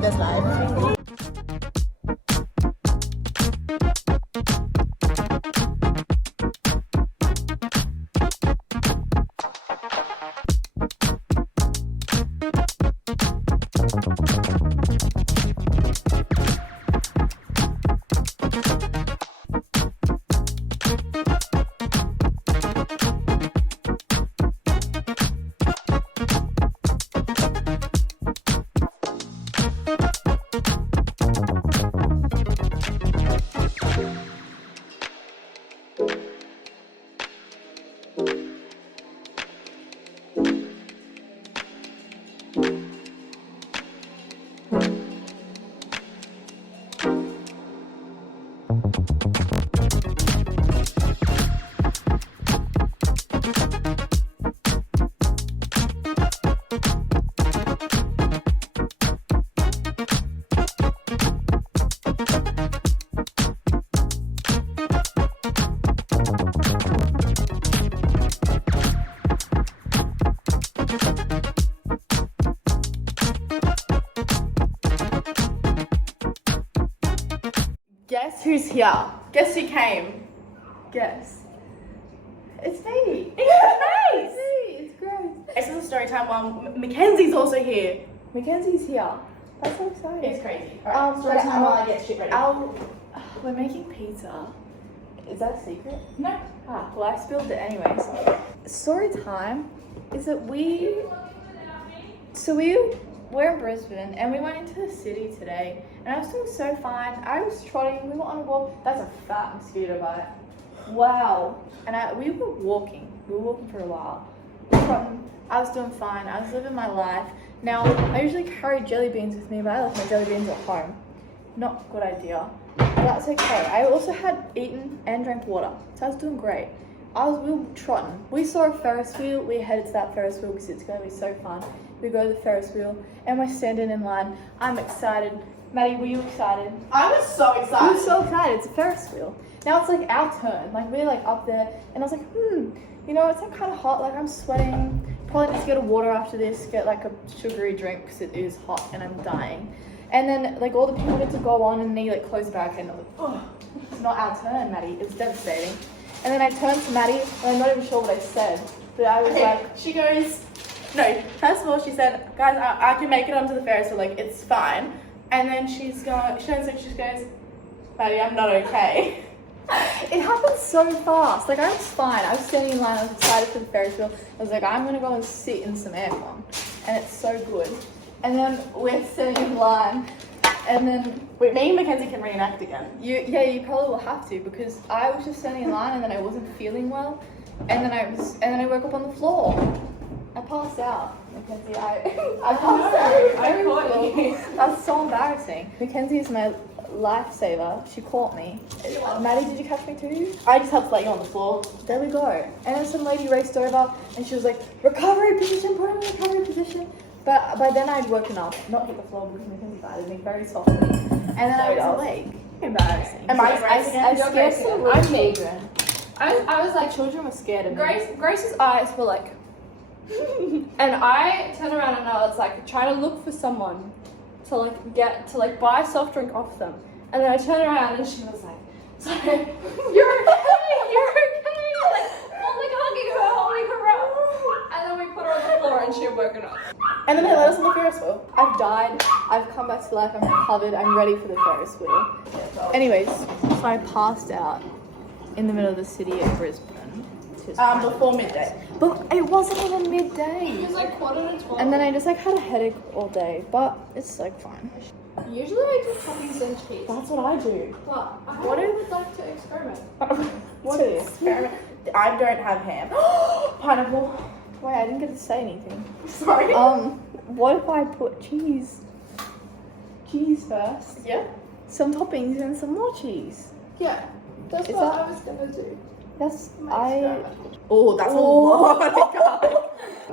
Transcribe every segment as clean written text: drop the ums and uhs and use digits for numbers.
his best life. Guess who's here? Guess who came? Guess. It's me. It's me. It's Grace. This is a story time while Mackenzie's also here. Mackenzie's here. That's so exciting. It's crazy. Alright, story time while I get shit ready. We're making pizza. Is that a secret? No. Well, I spilled it anyways. Story time is that we're in Brisbane and we went into the city today and I was doing so fine. I was trotting, we were on a walk. That's a fat mosquito bite. Wow. And we were walking for a while. Trotting, I was doing fine, I was living my life. Now, I usually carry jelly beans with me, but I left my jelly beans at home. Not a good idea, but that's okay. I also had eaten and drank water, so I was doing great. We were trotting. We saw a Ferris wheel. We headed to that Ferris wheel because it's going to be so fun. We go to the Ferris wheel and we're standing in line. I'm excited. Maddie, were you excited? I was so excited. I was so excited. It's a Ferris wheel. Now it's like our turn. Like we're like up there and I was like, you know, it's like kind of hot. Like I'm sweating. Probably need to get a water after this. Get like a sugary drink because it is hot and I'm dying. And then like all the people get to go on and they like close back and I was like, oh, it's not our turn, Maddie. It's devastating. And then I turned to Maddie and I'm not even sure what I said, but I was she goes, no, first of all she said, guys, I can make it onto the Ferris wheel, like it's fine. And then she just goes, Maddie, I'm not okay. It happened so fast. Like I was fine. I was standing in line, I was excited for the Ferris wheel. I was like, I'm gonna go and sit in some aircon. And it's so good. And then we're sitting in line and then Wait, me and Mackenzie can reenact again. you probably will have to because I was just standing in line and then I wasn't feeling well and then I woke up on the floor. I passed out, Mackenzie. I passed out. I caught you. That's so embarrassing. Mackenzie is my lifesaver. She caught me. Maddie, did you catch me too? I just helped let you on the floor. There we go. And then some lady raced over and she was like, recovery position, put in recovery position. But by then I'd woken up, not hit the floor because Mackenzie batted me very softly. And then I was awake. Embarrassing. Am I scared some little children. I was like, Children were scared of me. Grace's eyes were like, and I turned around and I was like trying to look for someone to like buy a soft drink off them. And then I turned around and she was like, sorry, you're okay, like holding her up. And then we put her on the floor and she had woken up. And then they let us on the Ferris wheel. I've died, I've come back to life, I'm recovered, I'm ready for the Ferris wheel. Anyways, so I passed out in the middle of the city of Brisbane. Before midday. But it wasn't even midday. It was like 11:45. And then I just like had a headache all day, but it's like fine. Usually I do toppings and cheese. That's what I do. But I would like to experiment. What is? Experiment. I don't have ham. Pineapple. Wait, I didn't get to say anything. Sorry. What if I put cheese? Cheese first. Yeah. Some toppings and some more cheese. Yeah, that's Is what that- I was gonna do. That's Oh, that's a lot of garlic.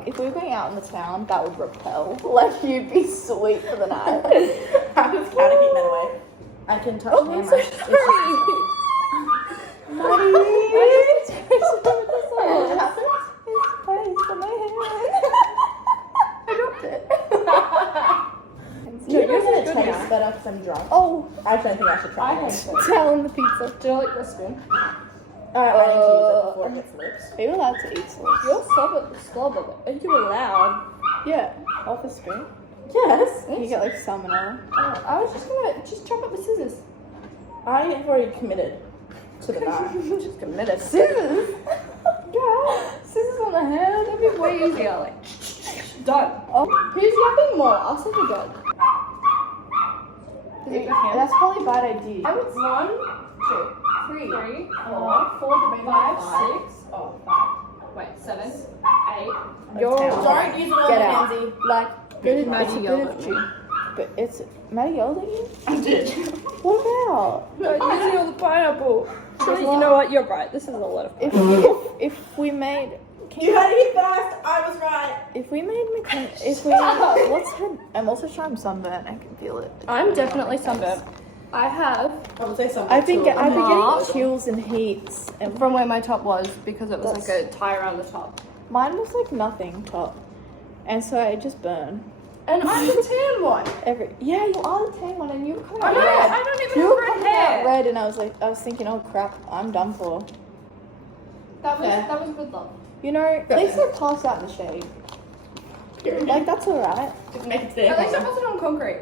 If we were going out in the town, that would repel. Like you'd be sweet for the night. I was kind of keeping that away. I can touch Oh, ham. I'm so sorry. Maddie, What happened? it's for my hair. I dropped it. No, You're yours gonna is good it's better because I'm drunk. Oh, I don't think I should try I hate it. spoon. tell on the pizza. Do you like the spoon? I need to use it before it gets loose. Are you allowed to eat sauce? You're slobber. Are you allowed? Yeah, off a spoon. Yes. You get like salmonella. I was just gonna chop it with scissors. I have already committed to the knife. Just committed. Scissors? Yeah. Scissors on the hair. That'd be way easier. Like, done. Oh. Who's yapping more? Us or the dog? Is it your hand? That's probably a bad idea. I was 1, 2, 3, 4, 5, 6. Oh, 5. Wait, 7, 8. You're Don't use it on Get the out. Kenzie. like Good it's Maddie a yelled bit at of me. ju- But it's Maddie yelled at you? I did. What about? Using all the pineapple. You know what? You're right. This is a lot of fun. If we made You heard it first. I was right. if we made if we what's her I'm also sure I'm sunburned. I can feel it. I'm definitely sunburnt. I have I would say something. I've been mark. getting chills and heats, and from where my top was because it was That's- like a tie around the top. mine was like nothing top, and so I just burn And I'm the tan one. Yeah, you are the tan one, and you were coming I out know. red. I don't even You have were red coming out hair. red, and I was thinking, oh crap, I'm done for. That was Fair. that was good though. You know, at least I passed out in the shade. Like that's alright. Just make it stay. At least it wasn't on concrete.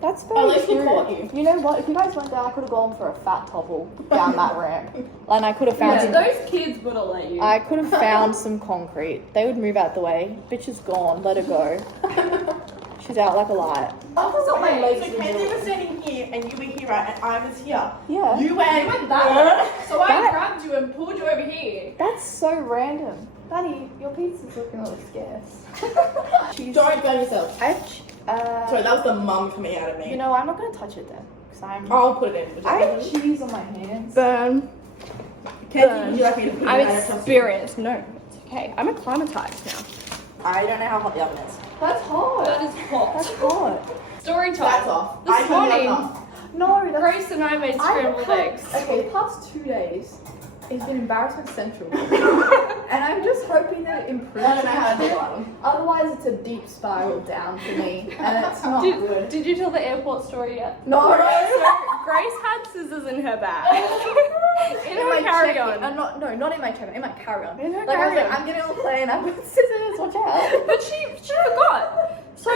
That's very At least we true. caught you. You know what? If you guys went there, I could have gone for a fat topple down that ramp, and I could have found some. Those kids would have let you. I could have found some concrete. They would move out the way. Bitch is gone. Let her go. She's out like a light. So my legs so were Kenzie doing- was standing here and you were here, right? And I was here. Yeah. You went, went that way. So I That- grabbed you and pulled you over here. That's so random. Daddy, your pizza's looking a little scarce. Don't burn yourself. Sorry, that was the mum coming out of me. You know, I'm not gonna touch it then, because I'll put it in. I have cheese on my hands. Burn. Kenzie, would you like me to put it I'm in a experienced. No, it's okay. I'm acclimatized now. I don't know how hot the oven is. That's hot. That is hot. That's hot. Story time. That's off. This I turned it morning- off. No, that's Grace and I made scrambled eggs. Okay, the past 2 days, it's been embarrassment central. And I'm just hoping that it improves. I don't know how to do it. Otherwise, it's a deep spiral down for me, and it's not good. Did you tell the airport story yet? No. So Grace had scissors in her bag. in her my carry-on. not in my check-in, in my carry-on. In her Like I was like, carry-on. I'm getting on the plane, I've got scissors, watch out. But she forgot. So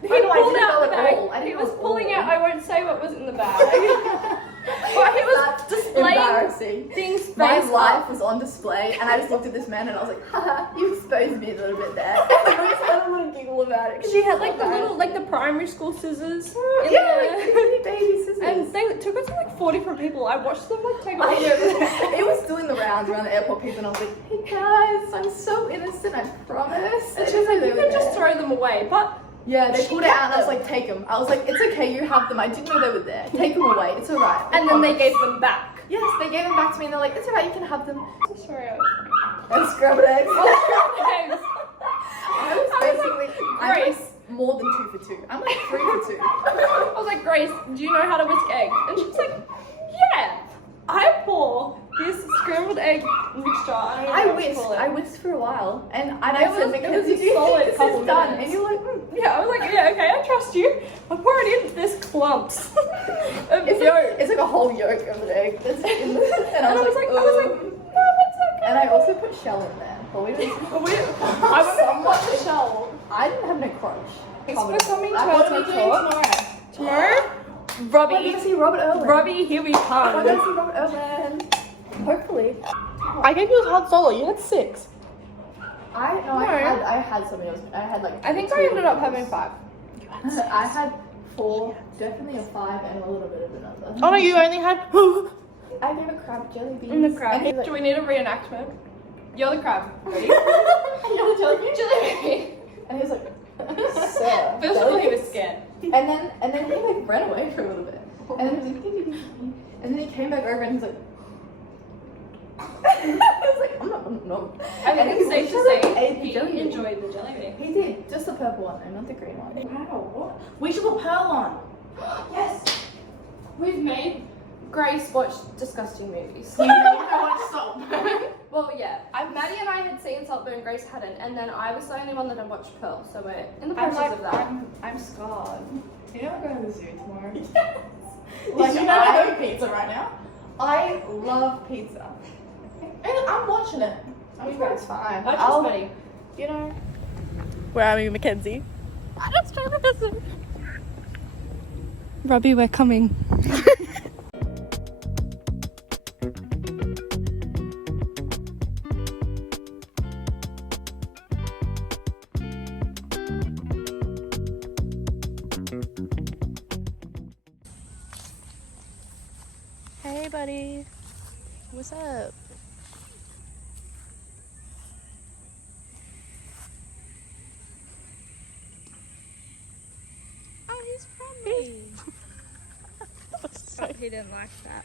he I know, I pulled didn't out know the at bag. all. I He didn't was know at pulling all. out. I won't say what was in the bag. But he was That's displaying embarrassing. things face My up. life was on display, and I just looked at this man and I was like, haha, you exposed me a little bit there. And I just had a little giggle about it. She had like the little, like the primary school scissors. in Yeah, there. like teeny baby scissors. And they took it to like 4 different people. I watched them like take a I picture. know. It was doing the rounds around the airport people, and I was like, hey guys, I'm so innocent, I promise. And she was like, you can just throw them away. But Yeah, they She pulled it out and I was kept like, take them. I was like, it's okay, you have them. I didn't know they were there. Take them away, it's alright. and then they gave them back. Yes, they gave them back to me and they're like, it's alright, you can have them. Sorry, And scrambled eggs. I I was basically, I'm like Grace. more than 2 for 2. I'm like 3 for 2. was like, Grace, do you know how to whisk eggs? And she was like, yeah. I pour this scrambled egg mixture. I don't know what to call it. I whisked for a while, and I It was- said, it Mackenzie, was a do you solid think this couple is done? minutes. And you're like, Yeah, I was like, yeah, okay, I trust you. I pour it in. There's clumps of It's yolk. like, it's like a whole yolk of an egg that's in the, and And I was like, no, it's okay. and I also put shell in there, but we didn't. But I was Somewhat the shell. I didn't have no crunch. Thanks for coming to What our are we doing talk. tomorrow? Tomorrow, We're Robbie, gonna see Robert Owen. Robbie, here we We're come. gonna see Robert Owen. Hopefully. I gave you a hard solo. You had 6. I had something else. I had like. I think 2 I ended up of having those. 5. I had 4, definitely a 5, and a little bit of another. Oh no, you only had. I gave a crab jelly beans. In the crab. And he was Do like, we need a reenactment? You're the crab. Ready? You're the jelly bean? Jelly. And he was like, sir. First of all, he was scared. And then he like ran away for a little bit. And then he was like, "Ding, ding, ding, ding." And then he came back over and he's like, I was like, I'm not. I think And it's he safe to literally say ate the he jelly bean. enjoyed the jelly bean. He did, just the purple one, though, not the green one. Wow, what? We should put Pearl on. Yes. We've made Grace watch disgusting movies. You know how much salt. Well, yeah. Maddie and I had seen Saltburn, Grace hadn't, and then I was the only one that had watched Pearl, so we're in the process of that. I'm scarred. You know, we're going to the zoo tomorrow. Like, you you know know, I- I'm having pizza right now. I love pizza. And I'm watching it. I'm sure it's fine. I I'll- just ready. You know. Where are we, Mackenzie? I just realized. Robbie, we're coming. Hey, buddy. What's up? Oh, he's friendly. Oh, he didn't like that.